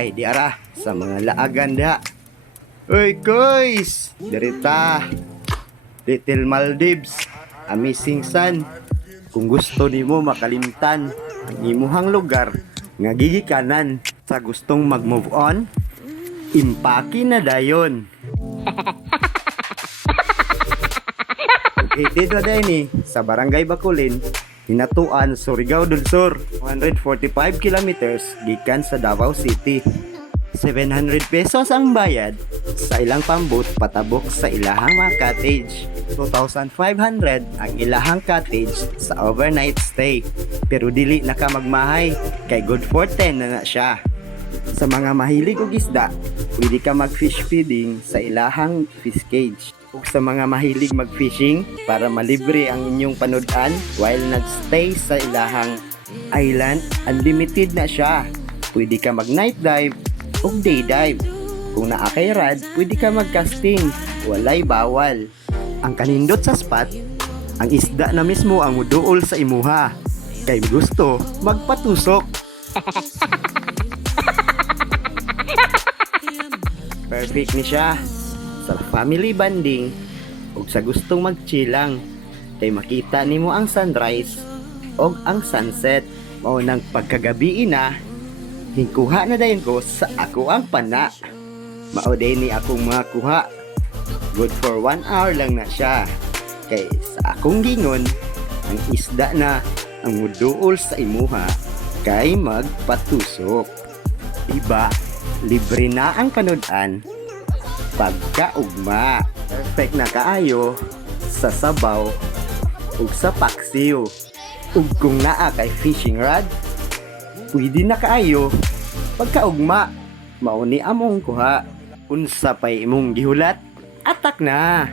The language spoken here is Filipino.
Ay, di ara sa mga laagan diha. Uy, guys! Dirita. Little Maldives. Amazing sun. Kung gusto nimo makalimtan ang imuhang lugar nga gigikanan sa gustong mag-move on, impaki na dayon. Located na din sa Barangay Bacolin, Hinatuan, Surigao del Sur, 145 kilometers gikan sa Davao City. 700 pesos ang bayad sa ilang pambut patabok sa ilahang mga cottage. 2,500 ang ilahang cottage sa overnight stay. Pero dili na ka magmahay, kay good for 10 na siya. Sa mga mahilig og isda, pwede ka mag-fish feeding sa ilahang fish cage. Ug sa mga mahilig mag-fishing, para malibre ang inyong panudan while nagstay sa ilahang island, unlimited na siya. Pwede ka mag-night dive o day dive. Kung naa kay rad, pwede ka mag-casting, walay bawal. Ang kanindot sa spot, ang isda na mismo ang muduol sa imuha. Kay gusto, magpatusok. Perfect ni siya sa family bonding ug sa gustong magchilang kay makita nimo ang sunrise ug ang sunset. Mao nang pagkagabi na hingkuha na dayon ko sa ako ang pana. Mao din ni akong mga kuha. Good for 1 hour lang na siya. Kay sa akong gingon, ang isda na ang muduol sa imuha kay magpatusok. Diba? Libre na ang panudan pagkaugma. Perfect na kaayo sa sabaw ug sa paksiw. Ug kung naa kay fishing rod, pwede na kaayo pagkaugma. Mao ni among kuha. Unsa pay imong gihulat? Atak na!